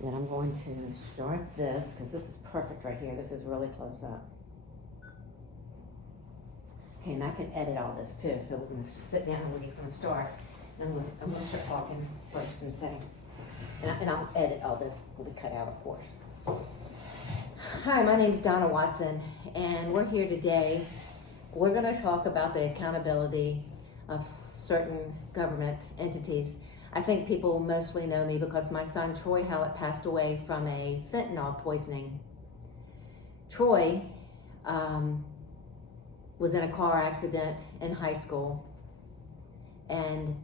And then I'm going to start this, because this is perfect right here. This is really close up. Okay, and I can edit all this too, so we're gonna sit down and we're just gonna start. And I'm gonna start talking first and saying, and I'll edit all this, will be cut out, of course. Hi, my name's Donna Watson, and we're here today. We're gonna talk about the accountability of certain government entities. I think people mostly know me because my son Troy Hallett passed away from a fentanyl poisoning. Troy was in a car accident in high school, and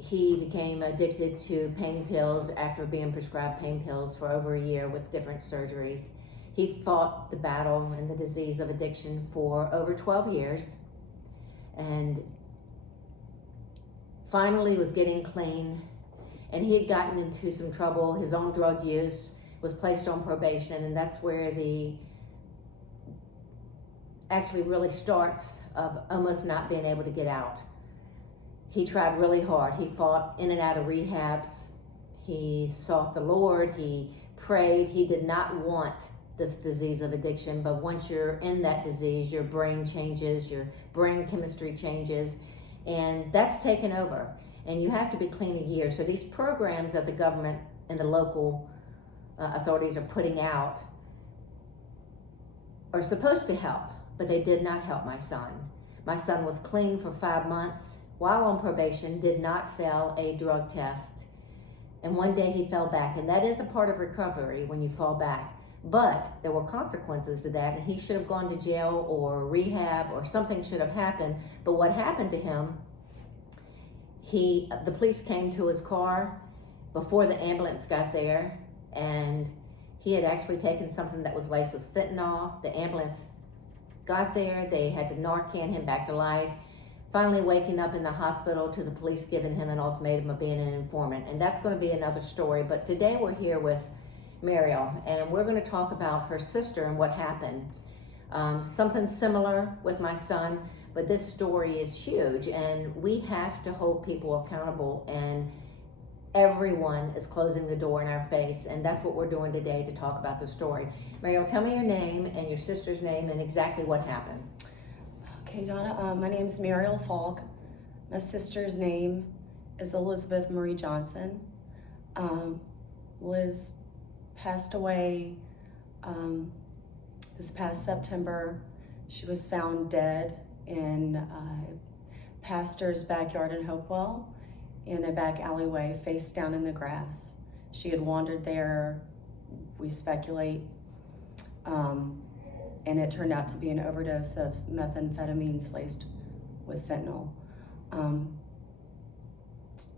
he became addicted to pain pills after being prescribed pain pills for over a year with different surgeries. He fought the battle and the disease of addiction for over 12 years, and finally was getting clean. And he had gotten into some trouble. His own drug use, was placed on probation, and that's where the actually really starts of almost not being able to get out. He tried really hard. He fought in and out of rehabs. He sought the Lord. He prayed. He did not want this disease of addiction, but once you're in that disease, your brain changes, your brain chemistry changes, and that's taken over. And you have to be clean a year. So these programs that the government and the local authorities are putting out are supposed to help, but they did not help my son. My son was clean for 5 months while on probation, did not fail a drug test. And one day he fell back, and that is a part of recovery when you fall back. But there were consequences to that, and he should have gone to jail or rehab, or something should have happened. But what happened to him, the police came to his car before the ambulance got there, and he had actually taken something that was laced with fentanyl. The ambulance got there, they had to Narcan him back to life, finally waking up in the hospital to the police giving him an ultimatum of being an informant. And that's going to be another story. But today we're here with Mariel, and we're going to talk about her sister and what happened. Something similar with my son, but this story is huge, and we have to hold people accountable, and everyone is closing the door in our face, and that's what we're doing today to talk about the story. Mariel, tell me your name and your sister's name and exactly what happened. Okay, Donna, my name's Mariel Falk. My sister's name is Elizabeth Marie Johnson. Liz passed away this past September. She was found dead in a pastor's backyard in Hopewell, in a back alleyway, face down in the grass. She had wandered there, we speculate, and it turned out to be an overdose of methamphetamines laced with fentanyl.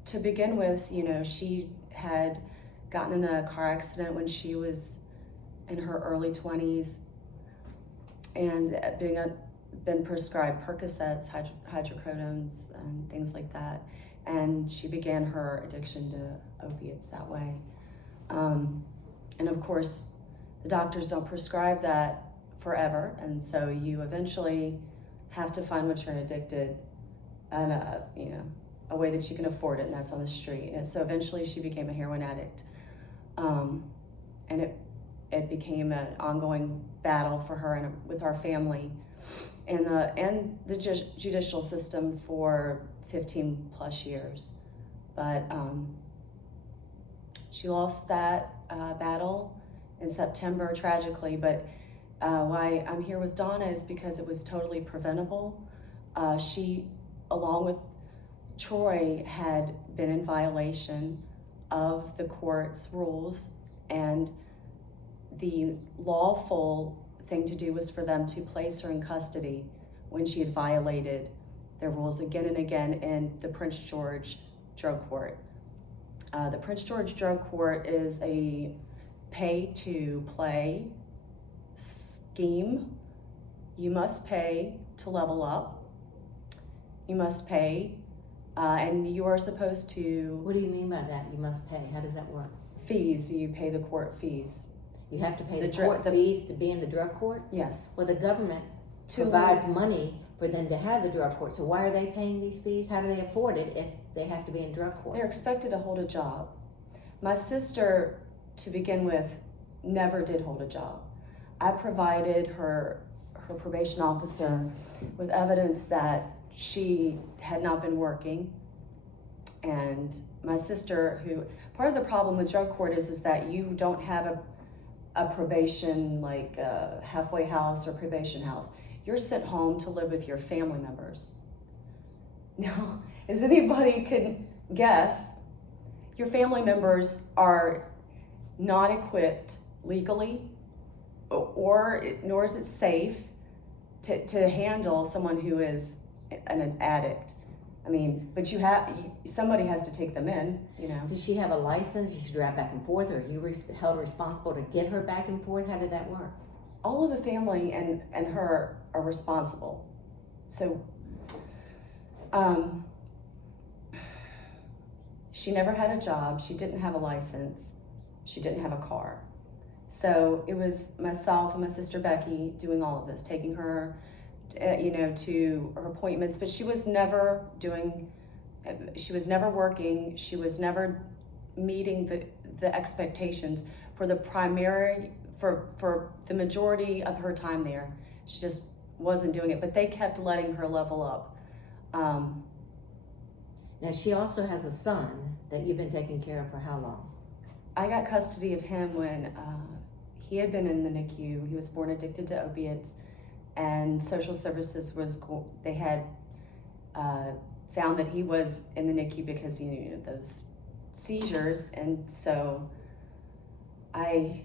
To begin with, she had gotten in a car accident when she was in her early 20s, and been prescribed Percocets, hydrocodones, and things like that. And she began her addiction to opiates that way. And of course, the doctors don't prescribe that forever, and so you eventually have to find what you're addicted, and a way that you can afford it, and that's on the street. And so eventually she became a heroin addict, and it became an ongoing battle for her and with our family and the judicial system for 15 plus years. But she lost that battle in September, tragically. But why I'm here with Donna is because it was totally preventable. She, along with Troy, had been in violation of the court's rules, and the lawful thing to do was for them to place her in custody when she had violated their rules again and again in the Prince George Drug Court. The Prince George Drug Court is a pay-to-play scheme. You must pay to level up. You must pay, and you are supposed to... What do you mean by that? You must pay. How does that work? Fees. You pay the court fees. You have to pay the court fees to be in the drug court? Yes. Well, the government provides money for them to have the drug court. So why are they paying these fees? How do they afford it if they have to be in drug court? They're expected to hold a job. My sister, to begin with, never did hold a job. I provided her probation officer with evidence that she had not been working. And my sister, who, part of the problem with drug court is that you don't have a probation, like a halfway house or probation house. You're sent home to live with your family members. Now, as anybody can guess, your family members are not equipped legally, nor is it safe to handle someone who is an addict. I mean, but somebody has to take them in, you know. Does she have a license? Does she drive back and forth, or are you held responsible to get her back and forth? How did that work? All of the family and her are responsible. So, she never had a job. She didn't have a license. She didn't have a car. So it was myself and my sister Becky doing all of this, taking her, to her appointments. But she was never working. She was never meeting the expectations for the majority of her time there. She just wasn't doing it. But they kept letting her level up. Now, she also has a son that you've been taking care of for how long? I got custody of him when he had been in the NICU. He was born addicted to opiates, and social services they had found that he was in the NICU because those seizures, and so I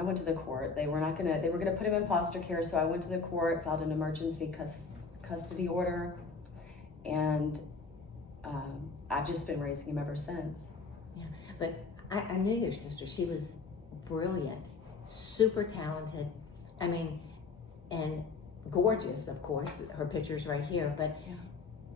went to the court. They were gonna put him in foster care, so I went to the court, filed an emergency custody order, and I've just been raising him ever since. Yeah, but I knew your sister. She was brilliant, super talented. I mean, and gorgeous, of course. Her picture's right here, but yeah.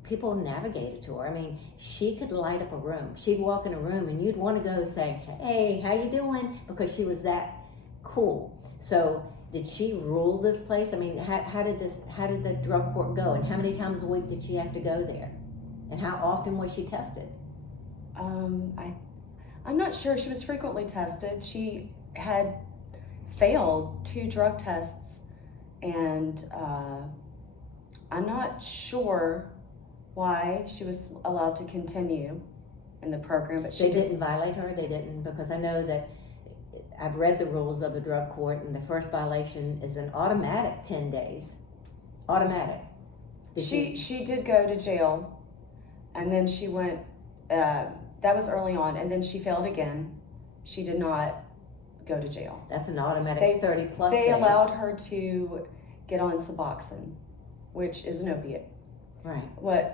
People navigated to her. I mean, she could light up a room. She'd walk in a room and you'd want to go say, "Hey, how you doing?" Because she was that cool. So did she rule this place? I mean, how did the drug court go? And how many times a week did she have to go there? And how often was she tested? I'm not sure. She was frequently tested. She had failed 2 drug tests, and I'm not sure why she was allowed to continue in the program, but They didn't violate her? They didn't? Because I know that I've read the rules of the drug court, and the first violation is an automatic 10 days. Automatic. She did go to jail, and then she went, that was early on, and then she failed again. She did not go to jail. That's an automatic 30 plus days. They allowed her to get on Suboxone, which is an opiate. Right.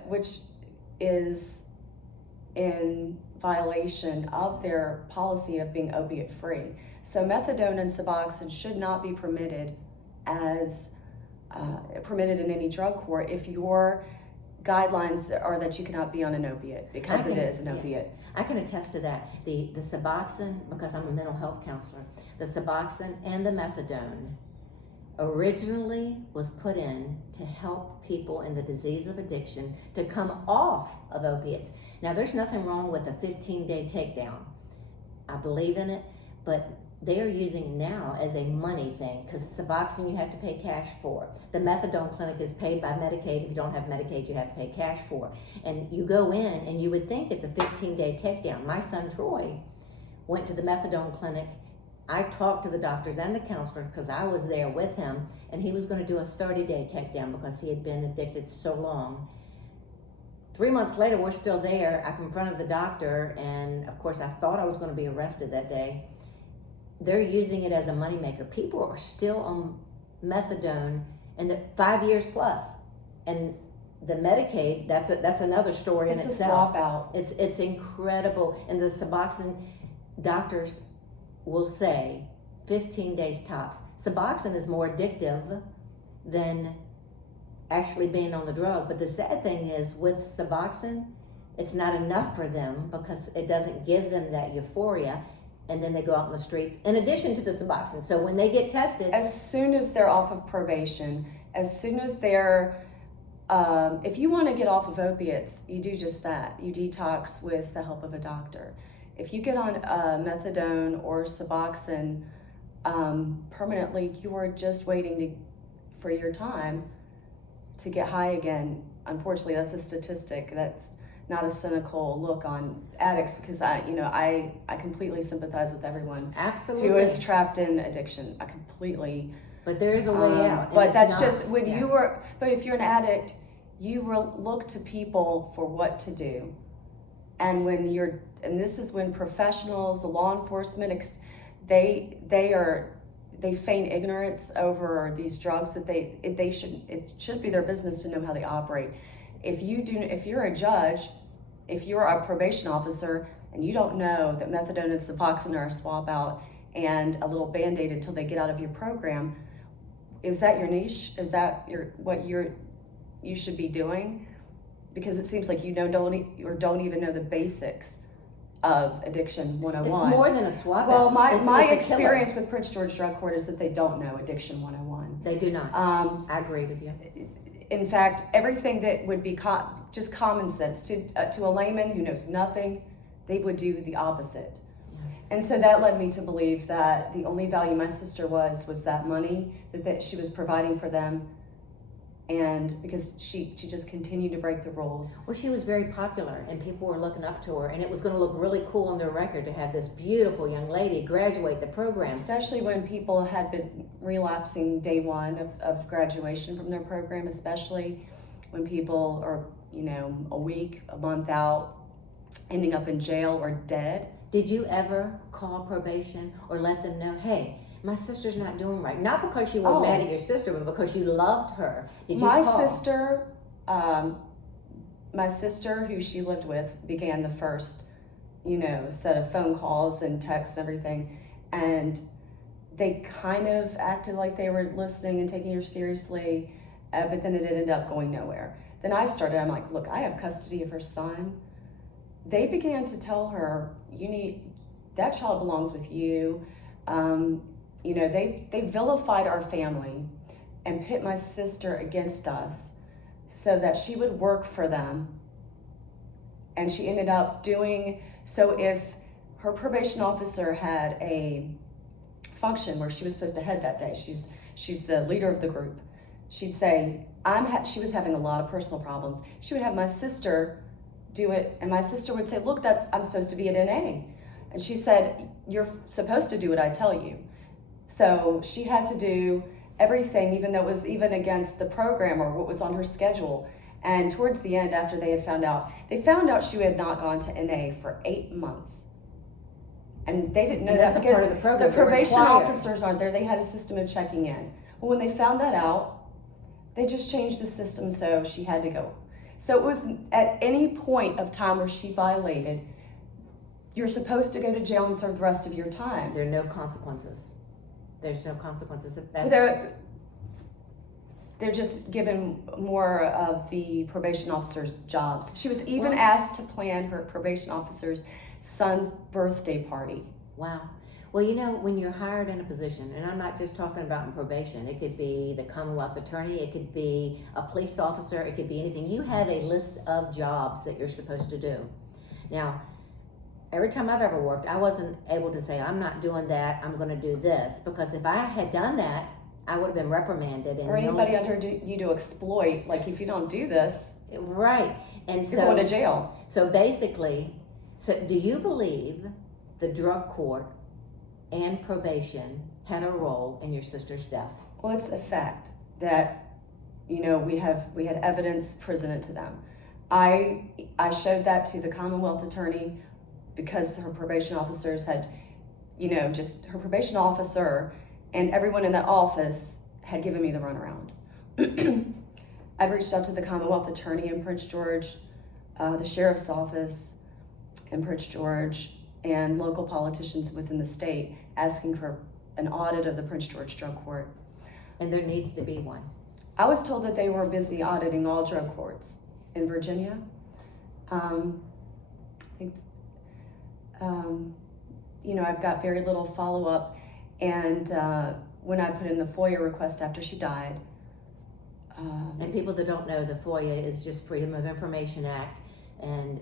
Which is in violation of their policy of being opiate free. So methadone and Suboxone should not be permitted permitted in any drug court if your guidelines are that you cannot be on an opiate, because it is an opiate. I can attest to that. The Suboxone, because I'm a mental health counselor, the Suboxone and the methadone originally was put in to help people in the disease of addiction to come off of opiates. Now, there's nothing wrong with a 15-day takedown. I believe in it, but they are using it now as a money thing, because Suboxone you have to pay cash for. The methadone clinic is paid by Medicaid. If you don't have Medicaid, you have to pay cash for. And you go in, and you would think it's a 15-day takedown. My son Troy went to the methadone clinic. I talked to the doctors and the counselor because I was there with him, and he was going to do a 30-day takedown because he had been addicted so long. 3 months later, we're still there. I'm in front of the doctor, and of course, I thought I was going to be arrested that day. They're using it as a moneymaker. People are still on methadone, and 5 years plus. And the Medicaid, that's another story in itself. It's a swap out. It's incredible. And the Suboxone doctors will say 15 days tops. Suboxone is more addictive than actually being on the drug. But the sad thing is, with Suboxone, it's not enough for them because it doesn't give them that euphoria, and then they go out in the streets in addition to the Suboxone. So when they get tested, as soon as they're off of probation, as soon as they're if you want to get off of opiates, you do just that. You detox with the help of a doctor. If you get on methadone or Suboxone permanently, you are just waiting for your time to get high again. Unfortunately, that's a statistic. That's not a cynical look on addicts, because I completely sympathize with everyone Absolutely. who is trapped in addiction. I completely. But there is a way out. and But it's that's not. just when Yeah. But if you're an addict, you will look to people for what to do, and and this is when professionals, the law enforcement, they feign ignorance over these drugs that it should be their business to know how they operate. If you're a judge, if you're a probation officer and you don't know that methadone and Suboxone are a swap out and a little Band-Aid until they get out of your program, is that your niche? Is that what you should be doing? Because it seems like don't even know the basics of Addiction 101. It's more than a swap Well, out. my It's a killer. experience with Prince George Drug Court is that they don't know Addiction 101. They do not. I agree with you. In fact, everything that would be just common sense to a layman who knows nothing, they would do the opposite. And so that led me to believe that the only value my sister was that money that she was providing for them, and because she just continued to break the rules. Well, she was very popular and people were looking up to her, and it was going to look really cool on their record to have this beautiful young lady graduate the program. Especially when people had been relapsing day one of graduation from their program, especially when people are, a week, a month out, ending up in jail or dead. Did you ever call probation or let them know, hey, my sister's not doing right? Not because you were mad at your sister, but because you loved her. Did you call? My sister, who she lived with, began the first, set of phone calls and texts and everything. And they kind of acted like they were listening and taking her seriously, but then it ended up going nowhere. Then I'm like, look, I have custody of her son. They began to tell her, that child belongs with you. They vilified our family and pit my sister against us so that she would work for them. And she ended up so if her probation officer had a function where she was supposed to head that day, she's the leader of the group, she'd say, she was having a lot of personal problems. She would have my sister do it, and my sister would say, look, I'm supposed to be at NA. And she said, you're supposed to do what I tell you. So she had to do everything, even though it was even against the program or what was on her schedule. And towards the end, after they found out she had not gone to NA for 8 months. And they didn't know that because part of the program. The probation officers aren't there. They had a system of checking in. Well, when they found that out, they just changed the system, so she had to go. So it was at any point of time where she violated, you're supposed to go to jail and serve the rest of your time. There are no consequences. There's no consequences. They're just given more of the probation officer's jobs. She was even asked to plan her probation officer's son's birthday party. Wow. Well, when you're hired in a position, and I'm not just talking about in probation, it could be the Commonwealth Attorney, it could be a police officer, it could be anything. You have a list of jobs that you're supposed to do. Now, every time I've ever worked, I wasn't able to say, I'm not doing that, I'm going to do this. Because if I had done that, I would have been reprimanded. Or anybody under you to exploit, like if you don't do this, right. And you're going to jail. So basically, do you believe the drug court and probation had a role in your sister's death? Well, it's a fact that, we had evidence presented to them. I showed that to the Commonwealth Attorney because her probation officers had, her probation officer and everyone in that office had given me the runaround. I'd reached out to the Commonwealth Attorney in Prince George, the Sheriff's Office in Prince George, and local politicians within the state asking for an audit of the Prince George Drug Court. And there needs to be one. I was told that they were busy auditing all drug courts in Virginia. I've got very little follow-up, and when I put in the FOIA request after she died. And people that don't know, the FOIA is just Freedom of Information Act, and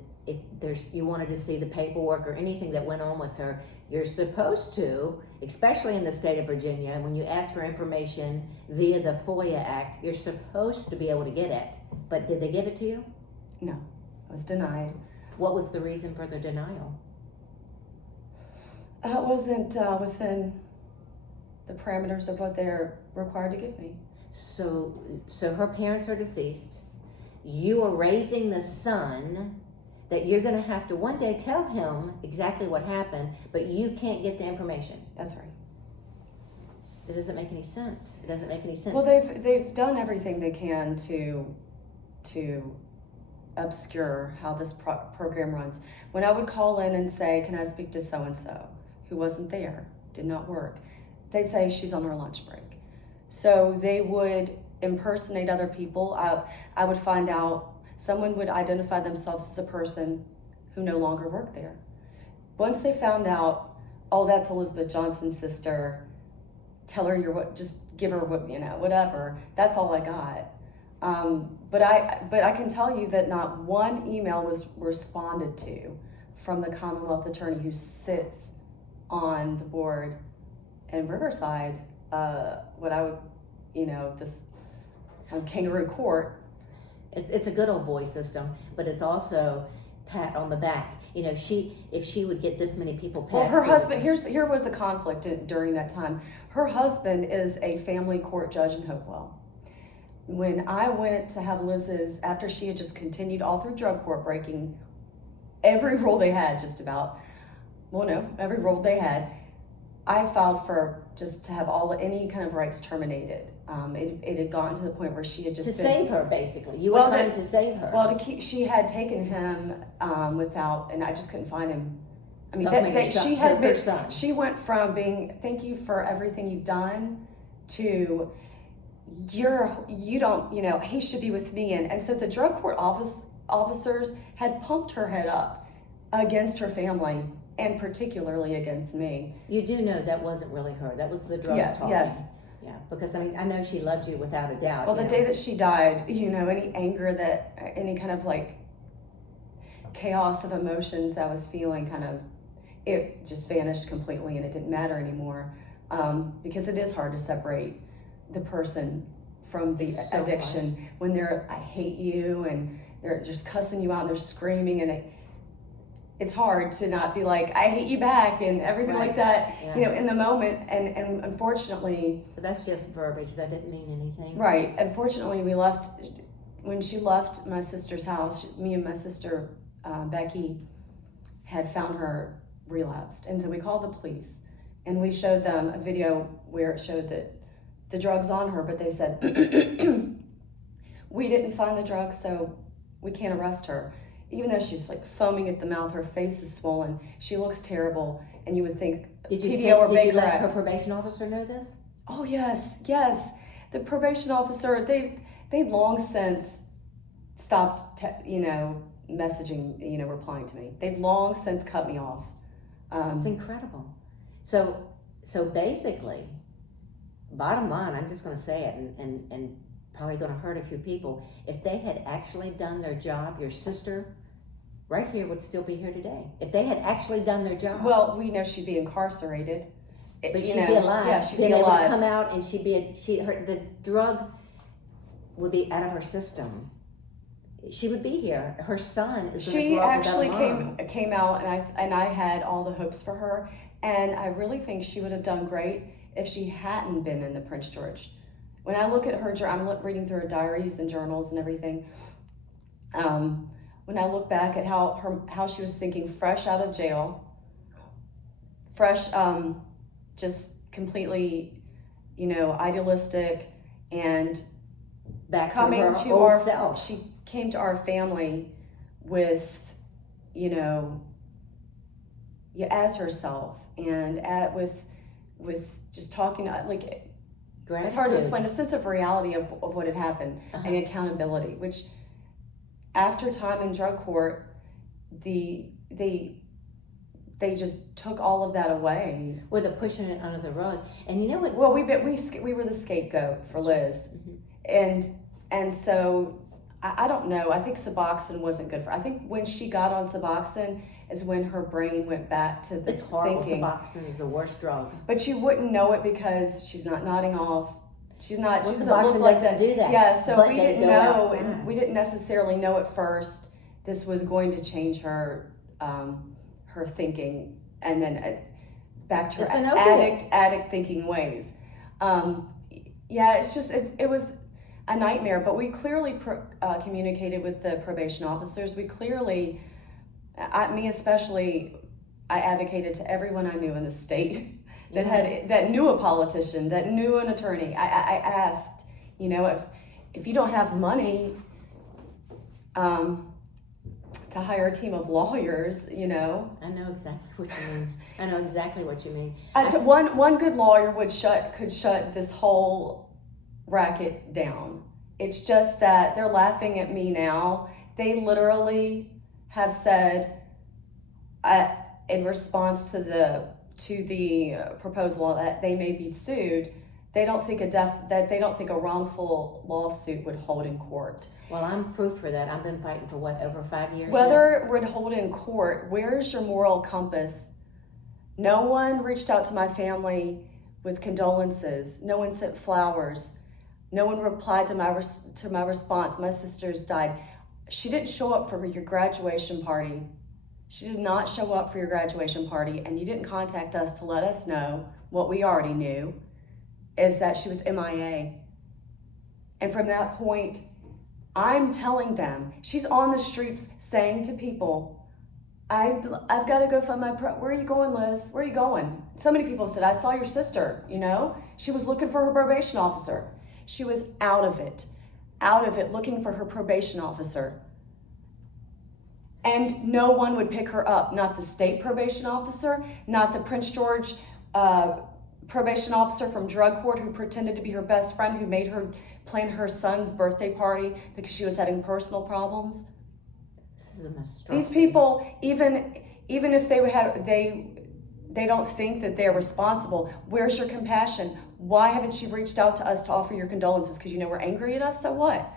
you wanted to see the paperwork or anything that went on with her, you're supposed to, especially in the state of Virginia, when you ask for information via the FOIA Act, you're supposed to be able to get it. But did they give it to you? No, I was denied. What was the reason for the denial? It wasn't within the parameters of what they're required to give me. So her parents are deceased. You are raising the son that you're going to have to one day tell him exactly what happened, but you can't get the information. That's right. It doesn't make any sense. It doesn't make any sense. Well, they've done everything they can to obscure how this program runs. When I would call in and say, "Can I speak to so and so?" who wasn't there, did not work, they'd say she's on her lunch break. So they would impersonate other people. I would find out. Someone would identify themselves as a person who no longer worked there. Once they found out, oh, that's Elizabeth Johnson's sister, tell her just give her what, whatever. That's all I got. But I can tell you that not one email was responded to from the Commonwealth Attorney who sits on the board in Riverside, what I would, this kangaroo court. It's a good old boy system, but it's also pat on the back. If she would get this many people past. Well, her husband, here was a conflict during that time. Her husband is a family court judge in Hopewell. When I went to have Liz's, after she had just continued all through drug court, breaking every rule they had, just about, every rule they had, I filed for just to have any kind of rights terminated. It had gotten to the point where she had just save her, basically. You were trying to save her. Well, she had taken him without, and I just couldn't find him. I mean, her son. She went from being, "Thank you for everything you've done," to you don't, he should be with me. And so the drug court officers had pumped her head up against her family, and particularly against me. You do know that wasn't really her. That was the drugs talking. Yes. Yeah, because I know she loved you without a doubt. Well, the day that she died, any anger any kind of like chaos of emotions I was feeling, it just vanished completely, and it didn't matter anymore. Because it is hard to separate the person from the addiction when I hate you, and they're just cussing you out, and they're screaming, and it's hard to not be like, I hate you back, and everything like that, in the moment. And unfortunately, but that's just verbiage. That didn't mean anything. Right. Unfortunately, when she left my sister's house, me and my sister, Becky, had found her relapsed. And so we called the police, and we showed them a video where it showed that the drugs on her, but they said, we didn't find the drugs, so we can't arrest her. Even though she's like foaming at the mouth, her face is swollen, she looks terrible, and you would think TDO or Baker Act. Did you let her probation officer know this? Oh yes. The probation officer, they long since stopped, messaging, replying to me. They'd long since cut me off. It's incredible. So basically, bottom line, I'm just going to say it, and probably going to hurt a few people. If they had actually done their job, your sister right here would still be here today. If they had actually done their job. Well, we know she'd be incarcerated. But she'd be alive. Yeah, she'd be alive. Able to come out, and the drug would be out of her system. She would be here. Her son is going to grow up without a mom. She actually came out, and I had all the hopes for her, and I really think she would have done great if she hadn't been in the Prince George. When I look at her, I'm reading through her diaries and journals and everything. When I look back at how she was thinking, fresh out of jail, fresh, just completely, idealistic, and back to her old self. She came to our family with, as herself, and with just talking like. Gratitude. It's hard to explain a sense of reality of what had happened, and accountability, which after time in drug court, they just took all of that away. Or they're pushing it under the rug. And you know what? Well, we were the scapegoat for Liz. Mm-hmm. And so I don't know. I think Suboxone wasn't good for. I think when she got on Suboxone is when her brain went back to the It's horrible. thinking. Suboxone is the worst drug. But you wouldn't know it because she's not nodding off. She's not. Well, She doesn't look Suboxone like doesn't that. do that. Yeah. So but we they didn't go know. outside. We didn't necessarily know at first this was going to change her, her thinking, and then back to her It's an opiate. addict thinking ways. Yeah. It's just it was a nightmare. But we clearly communicated with the probation officers. We clearly, me especially, I advocated to everyone I knew in the state that knew a politician, that knew an attorney. I asked, if you don't have money to hire a team of lawyers, I know exactly what you mean. I know exactly what you mean. One good lawyer could shut this whole racket down. It's just that they're laughing at me now. They literally have said, in response to the proposal that they may be sued, they don't think a wrongful lawsuit would hold in court. Well, I'm proof for that. I've been fighting for over 5 years. Whether it would hold in court, where's your moral compass? No one reached out to my family with condolences. No one sent flowers. No one replied to my response. My sister's died. She didn't show up for your graduation party. She did not show up for your graduation party, and you didn't contact us to let us know what we already knew, is that she was MIA. And from that point, I'm telling them, she's on the streets saying to people, I've got to go find my where are you going, Liz? Where are you going? So many people said, I saw your sister, She was looking for her probation officer. She was out of it, looking for her probation officer. And no one would pick her up, not the state probation officer, not the Prince George probation officer from drug court who pretended to be her best friend, who made her plan her son's birthday party because she was having personal problems. This is a monstrosity. These people, even if they don't think that they're responsible, where's your compassion? Why haven't you reached out to us to offer your condolences? Because we're angry at us, so what?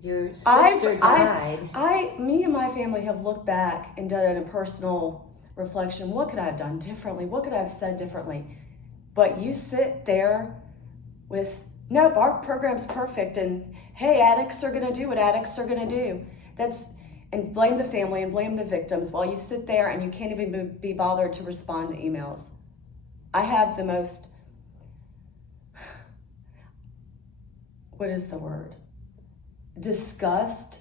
Your sister died. Me and my family have looked back and done a personal reflection. What could I have done differently? What could I have said differently? But you sit there with, nope, our program's perfect, and hey, addicts are going to do what addicts are going to do. And blame the family and blame the victims while you sit there and you can't even be bothered to respond to emails. I have the most, what is the word? Disgust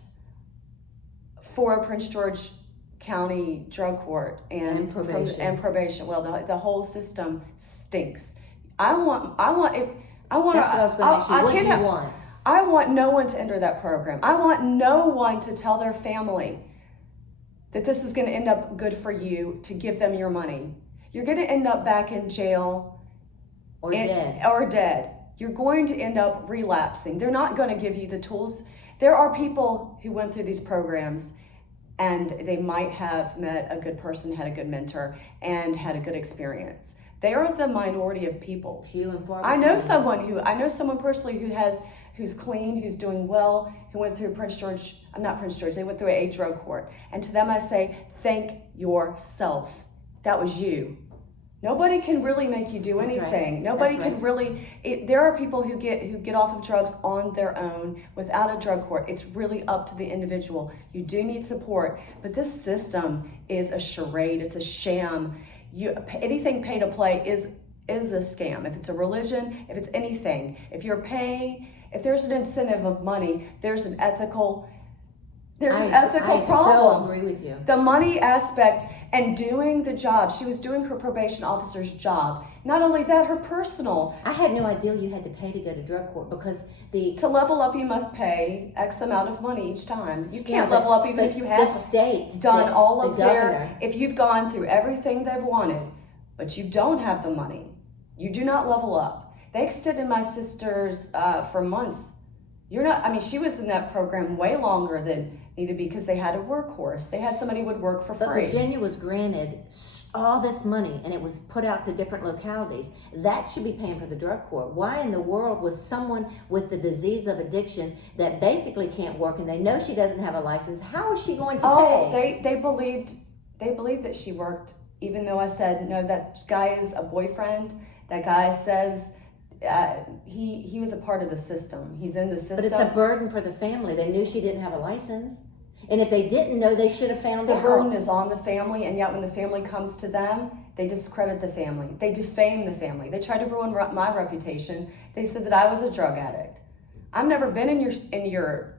for a Prince George County drug court and probation. Well, the whole system stinks. I want. That's what I was going to ask you. What do you want? I want no one to enter that program. I want no one to tell their family that this is going to end up good for you, to give them your money. You're going to end up back in jail or dead. You're going to end up relapsing. They're not going to give you the tools. There are people who went through these programs and they might have met a good person, had a good mentor, and had a good experience. They are the minority of people. Few and far between. I know someone personally who's clean, who's doing well, who went through they went through a drug court. And to them I say, thank yourself. That was you. Nobody can really make you do anything. Right. Nobody can really. There are people who get off of drugs on their own without a drug court. It's really up to the individual. You do need support, but this system is a charade. It's a sham. Anything pay to play is a scam. If it's a religion, if it's anything, if there's an incentive of money, there's an ethical problem. I so agree with you. The money aspect and doing the job. She was doing her probation officer's job. Not only that, her personal. I had no idea you had to pay to go to drug court because to level up, you must pay X amount of money each time. You can't level up even if you have done all of if you've gone through everything they've wanted, but you don't have the money. You do not level up. They extended my sister's for months. She was in that program way longer need to be, because they had a workhorse. They had somebody who would work for But free. Virginia was granted all this money and it was put out to different localities. That should be paying for the drug court. Why in the world was someone with the disease of addiction that basically can't work and they know she doesn't have a license, how is she going to pay? They believed that she worked, even though I said, no, that guy is a boyfriend. That guy says he was a part of the system. He's in the system. But it's a burden for the family. They knew she didn't have a license. And if they didn't know, they should have found out. The burden is on the family, and yet when the family comes to them, they discredit the family. They defame the family. They try to ruin my reputation. They said that I was a drug addict. I've never been in your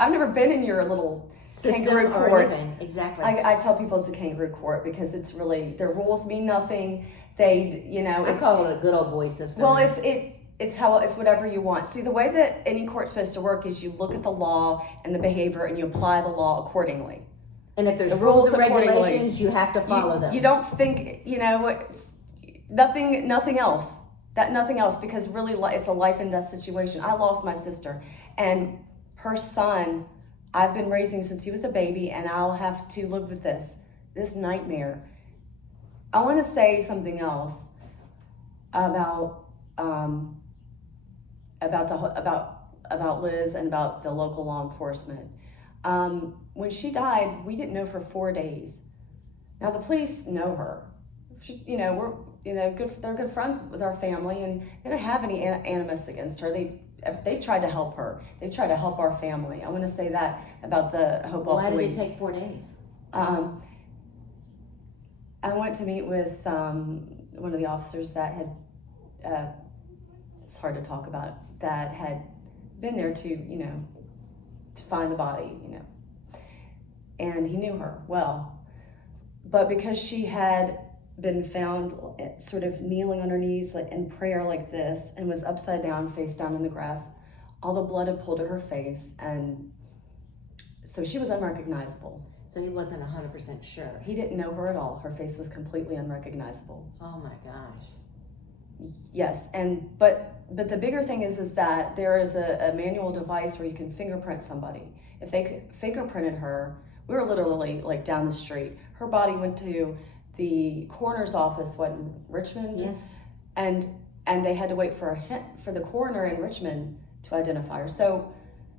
I've never been in your little System kangaroo or court. anything. Exactly. I tell people it's a kangaroo court because it's really, their rules mean nothing. They, I call it a good old boy system. Well, it's whatever you want. See, the way that any court's supposed to work is you look at the law and the behavior and you apply the law accordingly. And if there's The rules rules and accordingly. regulations, you have to follow them. You don't think, it's nothing else. Nothing else, because really it's a life and death situation. I lost my sister, and her son I've been raising since he was a baby, and I'll have to live with this nightmare. I want to say something else about Liz and about the local law enforcement. When she died, we didn't know for 4 days. Now the police know her. We're good. They're good friends with our family, and they don't have any animus against her. They've tried to help her. They've tried to help our family. I want to say that about the Hopewell Why police. did it take 4 days? I went to meet with one of the officers that had, it's hard to talk about, that had been there to find the body, and he knew her well. But because she had been found sort of kneeling on her knees in prayer like this, and was upside down, face down in the grass, all the blood had pulled to her face, and so she was unrecognizable. So he wasn't 100% sure. He didn't know her at all. Her face was completely unrecognizable. Oh my gosh. Yes, but the bigger thing is that there is a manual device where you can fingerprint somebody. If they fingerprinted her, we were literally down the street. Her body went to the coroner's office, in Richmond? Yes. And they had to wait for the coroner in Richmond to identify her. So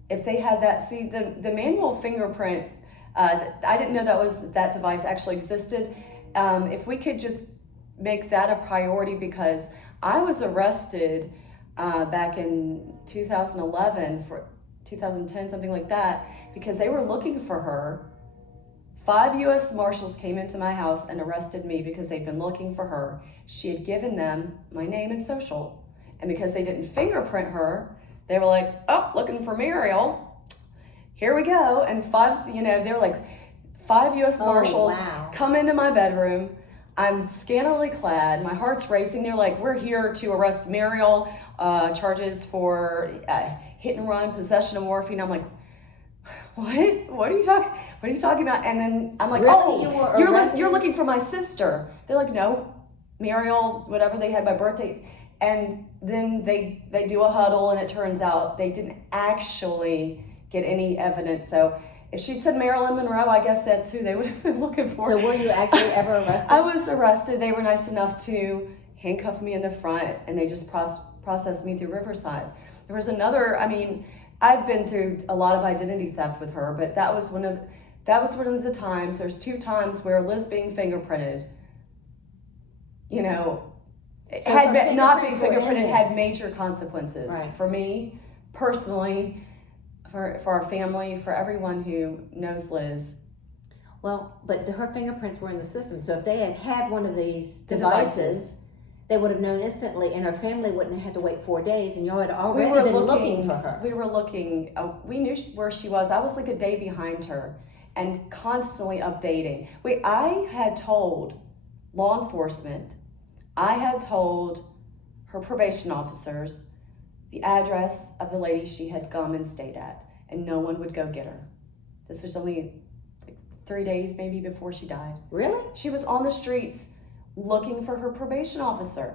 if they had that, see, the manual fingerprint, I didn't know that device actually existed. If we could just make that a priority, because I was arrested back in 2011 for 2010, something like that, because they were looking for her. 5 U.S. Marshals came into my house and arrested me because they'd been looking for her. She had given them my name and social. And because they didn't fingerprint her, they were like, oh, looking for Muriel. Here we go. And they were like, 5 U.S. Marshals come into my bedroom. I'm scantily clad. My heart's racing. They're like, we're here to arrest Muriel, charges for hit and run, possession of morphine. I'm like, what are you talking about? And then I'm like, really? You're looking for my sister. They're like, no, Muriel, whatever, they had my birthday. And then they do a huddle, and it turns out they didn't actually get any evidence. So if she'd said Marilyn Monroe, I guess that's who they would have been looking for. So were you actually ever arrested? I was arrested. They were nice enough to handcuff me in the front, and they just processed me through Riverside. There was another, I've been through a lot of identity theft with her, but that was one of the times. There's 2 times where Liz being fingerprinted, not being fingerprinted had major consequences for me personally, for our family, for everyone who knows Liz. Well, but her fingerprints were in the system, so if they had had one of these devices, they would have known instantly, and her family wouldn't have had to wait 4 days, and y'all had already been looking for her. We were looking, we knew where she was. I was like a day behind her and constantly updating. I had told law enforcement, I had told her probation officers the address of the lady she had come and stayed at, and no one would go get her. This was only 3 days maybe before she died. Really? She was on the streets looking for her probation officer,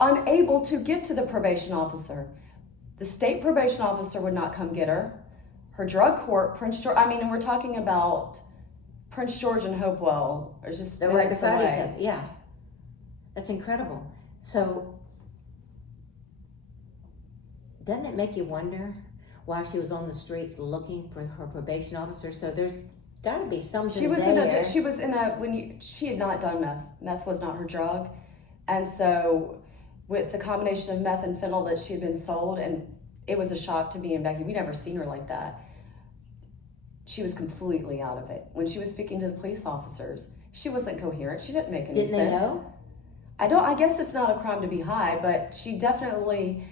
unable to get to the probation officer. The state probation officer would not come get her. her drug court, Prince George. I mean, and we're talking about Prince George and Hopewell are just They're right minutes beside each away. other. Yeah, that's incredible. So, doesn't it make you wonder why she was on the streets looking for her probation officer? So there's got to be something She was there. she had not done meth. Meth was not her drug, and so with the combination of meth and fentanyl that she had been sold, and it was a shock to me and Becky. We never seen her like that. She was completely out of it. When she was speaking to the police officers, she wasn't coherent. She didn't make any Didn't sense. they know? I guess it's not a crime to be high, but she definitely.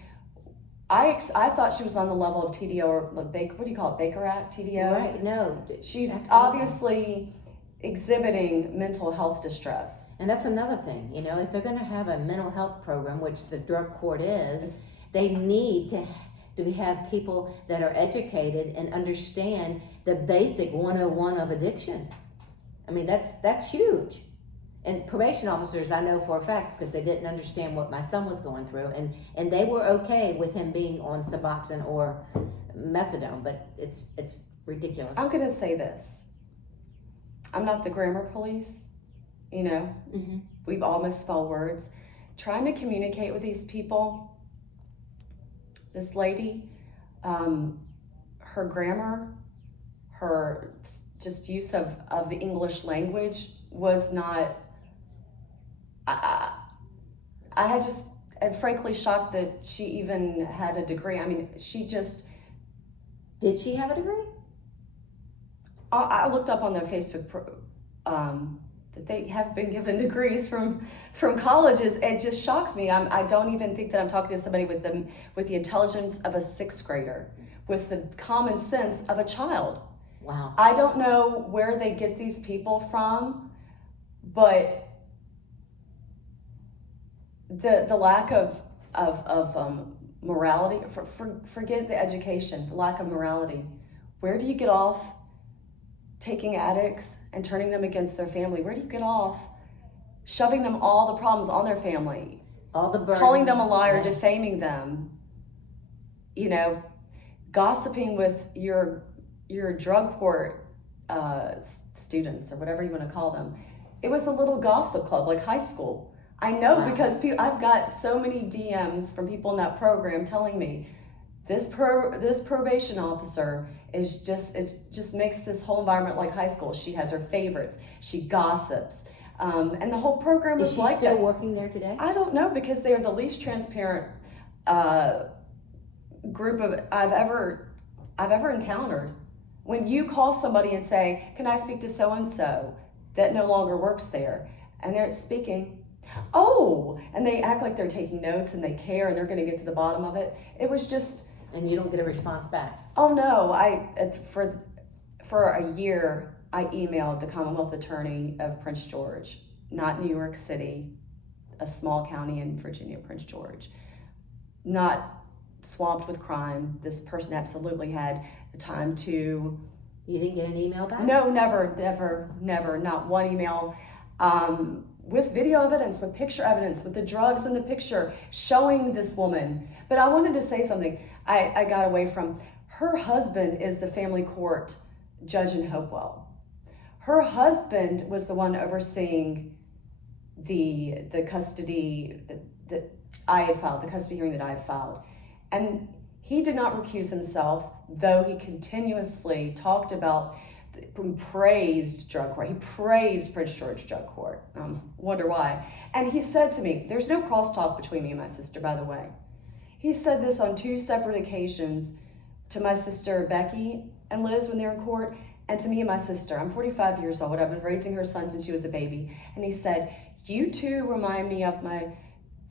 I thought she was on the level of TDO or like what do you call it, Baker Act, TDO? Right, no. She's absolutely. obviously exhibiting mental health distress. And that's another thing, you know, if they're going to have a mental health program, which the drug court is, they need to have people that are educated and understand the basic 101 of addiction. I mean, that's huge. And probation officers, I know for a fact, because they didn't understand what my son was going through, and they were okay with him being on Suboxone or methadone, but it's ridiculous. I'm gonna say this. I'm not the grammar police, you know. Mm-hmm. We've all misspelled words. Trying to communicate with these people, this lady, her grammar, her just use of the English language was not. I'm frankly shocked that she even had a degree. I mean, she just. Did she have a degree? I looked up on their Facebook that they have been given degrees from colleges. It just shocks me. I don't even think that I'm talking to somebody with the intelligence of a sixth grader, with the common sense of a child. Wow. I don't know where they get these people from, but the lack of morality. Forget the education. The lack of morality. Where do you get off taking addicts and turning them against their family? Where do you get off shoving them all the problems on their family? All the burden. Calling them a liar, Yeah. defaming them, you know, gossiping with your drug court students or whatever you want to call them. It was a little gossip club, like high school. I know. Wow. Because I've got so many DMs from people in that program telling me this probation officer just makes this whole environment like high school. She has her favorites. She gossips. And the whole program was Is she like still that. working there today? I don't know, because they are the least transparent group of I've ever encountered. When you call somebody and say, "Can I speak to so and so?" that no longer works there, and they're speaking, oh, and they act like they're taking notes and they care and they're going to get to the bottom of it. It was just. And you don't get a response back. Oh no! For a year, I emailed the Commonwealth Attorney of Prince George, not New York City, a small county in Virginia, Prince George, not swamped with crime. This person absolutely had the time to. You didn't get an email back? No, never, not one email. With video evidence, with picture evidence, with the drugs in the picture, showing this woman. But I wanted to say something. I got away from. Her husband is the family court judge in Hopewell. Her husband was the one overseeing the custody that I had filed, the custody hearing that I had filed. And he did not recuse himself, though he continuously talked about, praised drug court. He praised Prince George drug court. Wonder why. And he said to me, there's no crosstalk between me and my sister, by the way. He said this on 2 separate occasions to my sister Becky and Liz when they were in court, and to me and my sister. I'm 45 years old. I've been raising her son since she was a baby. And he said, you two remind me of my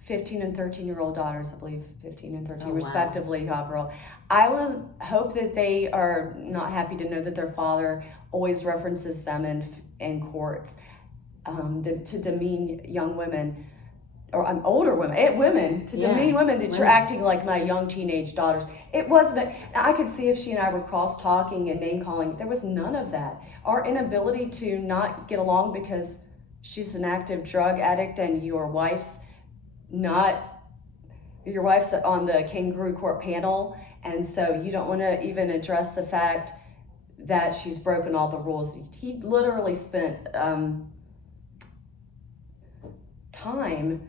15 and 13-year-old daughters, I believe 15 and 13, respectively, however. I would hope that they are not happy to know that their father always references them in courts to demean young women, or older women, to demean women that you're acting like my young teenage daughters. It wasn't. I could see if she and I were cross-talking and name-calling. There was none of that. Our inability to not get along because she's an active drug addict and your wife's on the kangaroo court panel, And so you don't want to even address the fact that she's broken all the rules. He literally spent time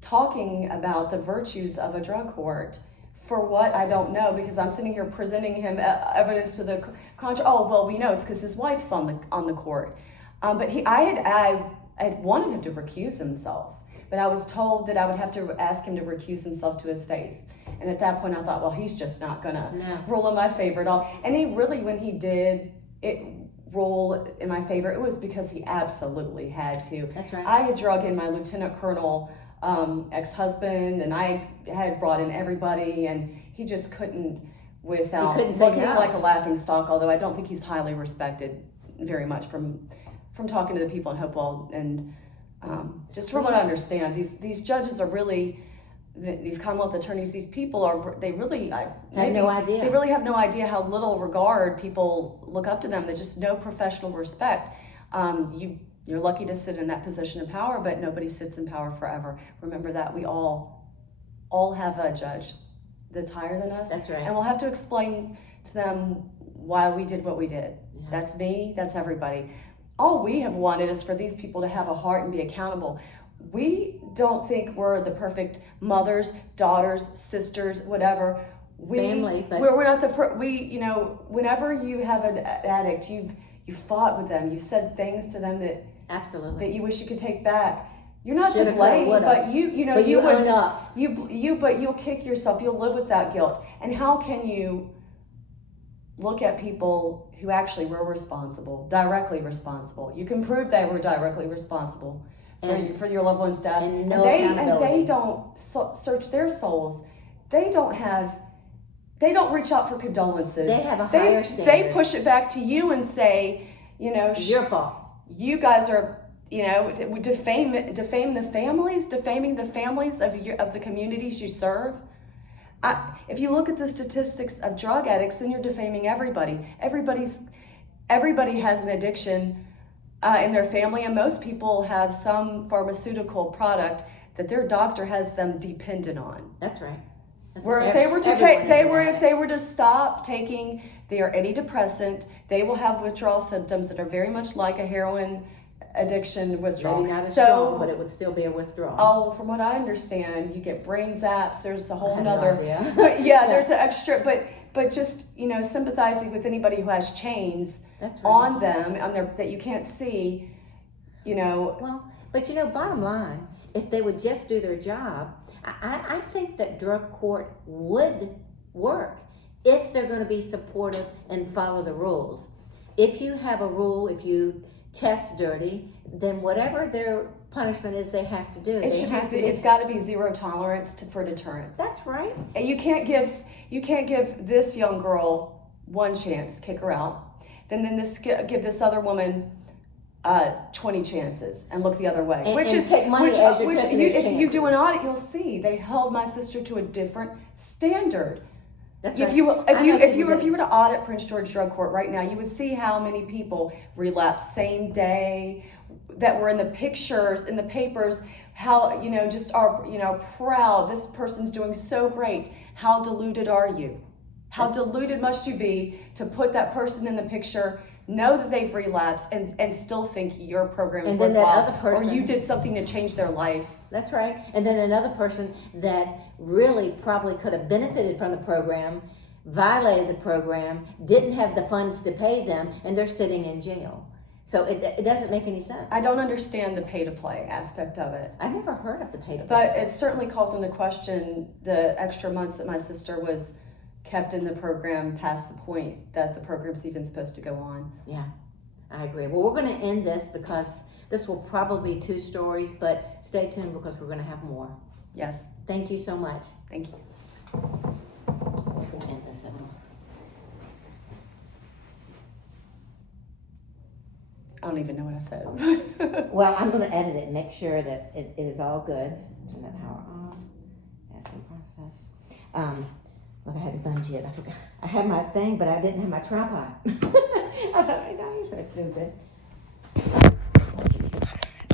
talking about the virtues of a drug court. For what, I don't know, because I'm sitting here presenting him evidence to the contrary. Oh, well, we know it's because his wife's on the court. But I had wanted him to recuse himself, but I was told that I would have to ask him to recuse himself to his face. And at that point, I thought, well, he's just not gonna rule in my favor at all. And he really, when he did rule in my favor, it was because he absolutely had to. That's right. I had drug in my lieutenant colonel ex-husband, and I had brought in everybody, and he just couldn't without looking like a laughing stock, although I don't think he's highly respected very much from talking to the people in Hopewell. And just from what I understand, these judges are really, these Commonwealth attorneys, these people they really have no idea. They really have no idea how little regard people look up to them. They just no professional respect. You're lucky to sit in that position of power, but nobody sits in power forever. Remember that. We all have a judge that's higher than us. That's right. And we'll have to explain to them why we did what we did. Yeah. That's me, that's everybody. All we have wanted is for these people to have a heart and be accountable. We don't think we're the perfect mothers, daughters, sisters, whatever. Family, but we're not whenever you have an addict, you've fought with them, you've said things to them that absolutely that you wish you could take back. You're not to blame, but you own up. But you'll kick yourself. You'll live with that guilt. And how can you look at people who actually were responsible, directly responsible? You can prove they were directly responsible for your loved one's death, and they don't search their souls. They don't reach out for condolences. They have a higher standard. They push it back to you and say, it's your fault. You guys are, defaming the families of the communities you serve. If you look at the statistics of drug addicts, then you're defaming everybody. Everybody has an addiction in their family, and most people have some pharmaceutical product that their doctor has them dependent on. That's right. Where if they were to stop taking their antidepressant, they will have withdrawal symptoms that are very much like a heroin addiction withdrawal. Maybe not as strong, but it would still be a withdrawal. Oh, from what I understand, you get brain zaps. There's a whole nother. No but there's an extra. But just sympathizing with anybody who has chains on them, that you can't see. Well, but bottom line, if they would just do their job, I think that drug court would work if they're going to be supportive and follow the rules. If you have a rule, if you test dirty, then whatever their punishment is, they have to do. It's got to be zero tolerance for deterrence. That's right. And you can't give this young girl one chance, kick her out, then give this other woman 20 chances and look the other way. If you do an audit, you'll see they held my sister to a different standard. That's right. If you were to audit Prince George Drug Court right now, you would see how many people relapse same day, that were in the pictures, in the papers, how just are proud. This person's doing so great. How deluded are you? How deluded must you be to put that person in the picture, know that they've relapsed, and still think your program is worthwhile, or you did something to change their life. That's right. And then another person that really probably could have benefited from the program, violated the program, didn't have the funds to pay them, and they're sitting in jail. So it doesn't make any sense. I don't understand the pay-to-play aspect of it. I've never heard of the pay-to-play. But it certainly calls into question the extra months that my sister was kept in the program past the point that the program's even supposed to go on. Yeah, I agree. Well, we're going to end this because this will probably be 2 stories, but stay tuned because we're going to have more. Yes. Thank you so much. Thank you. We'll end this out. I don't even know what I said. Well, I'm going to edit it and make sure that it is all good. Turn that power on. Asking process. Look, I had to bungee it. I forgot. I had my thing, but I didn't have my tripod. I thought, you're so stupid.